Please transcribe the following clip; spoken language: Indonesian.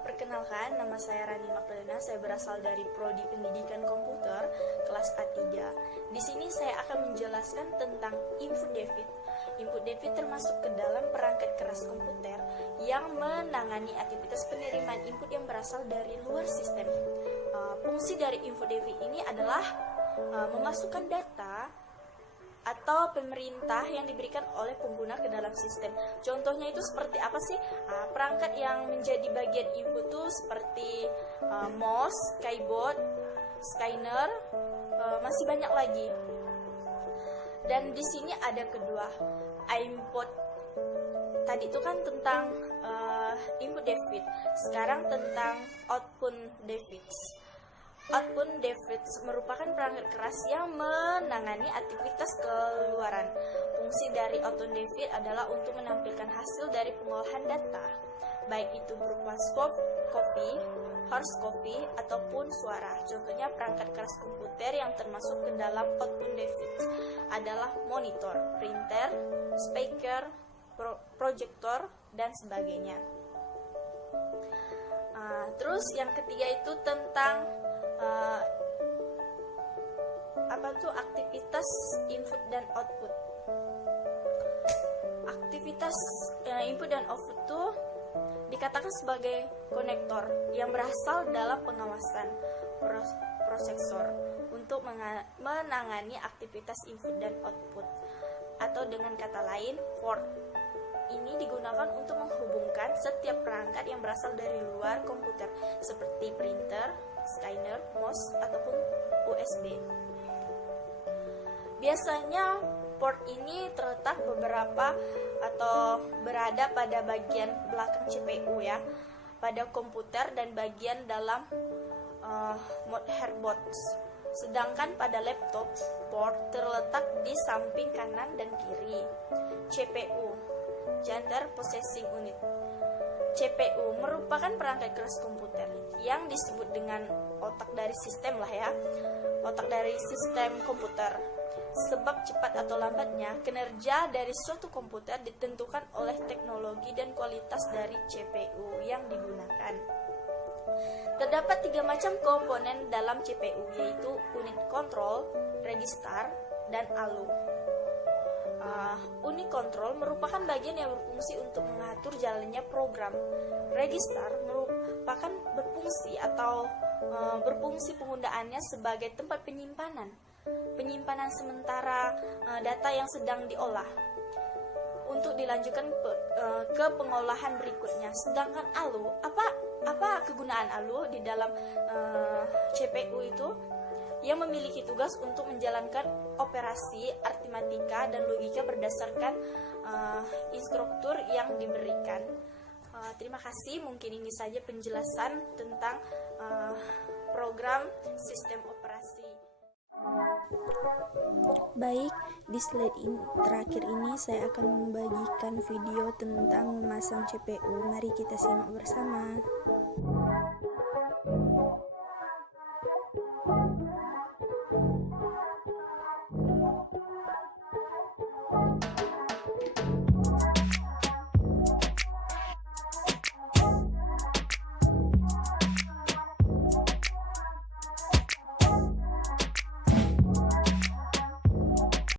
Perkenalkan, nama saya Rani Magdalena. Saya berasal dari Prodi Pendidikan Komputer kelas A3. Di sini saya akan menjelaskan tentang input David. Input David termasuk ke dalam perangkat keras komputer yang menangani aktivitas penerimaan input yang berasal dari luar sistem. Fungsi dari input David ini adalah memasukkan data atau pemerintah yang diberikan oleh pengguna ke dalam sistem. Contohnya itu seperti apa sih? Perangkat yang menjadi bagian input itu seperti mouse, keyboard, scanner, masih banyak lagi. Dan di sini ada kedua, input. Tadi itu kan tentang input David, sekarang tentang output David. Output David merupakan perangkat keras yang menangani aktivitas keluaran. Fungsi dari output David adalah untuk menampilkan hasil dari pengolahan data, baik itu berupa soft copy, hard copy, ataupun suara. Contohnya perangkat keras komputer yang termasuk ke dalam output David adalah monitor, printer, speaker, projector, dan sebagainya. Terus yang ketiga itu tentang aktivitas input dan output. Aktivitas input dan output itu dikatakan sebagai konektor yang berasal dalam pengawasan prosesor untuk menangani aktivitas input dan output, atau dengan kata lain port. Ini digunakan untuk menghubungkan setiap perangkat yang berasal dari luar komputer seperti printer, scanner, mouse, ataupun USB. Biasanya port ini terletak beberapa atau berada pada bagian belakang CPU ya, pada komputer dan bagian dalam motherboard. Sedangkan pada laptop, port terletak di samping kanan dan kiri. CPU, Central Processing Unit. CPU merupakan perangkat keras komputer yang disebut dengan otak dari sistem lah ya, otak dari sistem komputer. Sebab cepat atau lambatnya kinerja dari suatu komputer ditentukan oleh teknologi dan kualitas dari CPU yang digunakan. Terdapat 3 macam komponen dalam CPU, yaitu unit kontrol, register, dan ALU. Unit kontrol merupakan bagian yang berfungsi untuk mengatur jalannya program. Register merupakan berfungsi penggunaannya sebagai tempat penyimpanan sementara data yang sedang diolah untuk dilanjutkan ke pengolahan berikutnya. Sedangkan ALU, apa kegunaan ALU di dalam CPU itu? Yang memiliki tugas untuk menjalankan operasi aritmatika dan logika berdasarkan instruktur yang diberikan. Terima kasih, mungkin ini saja penjelasan tentang program sistem operasi. Baik, di slide terakhir ini saya akan membagikan video tentang memasang CPU. Mari kita simak bersama.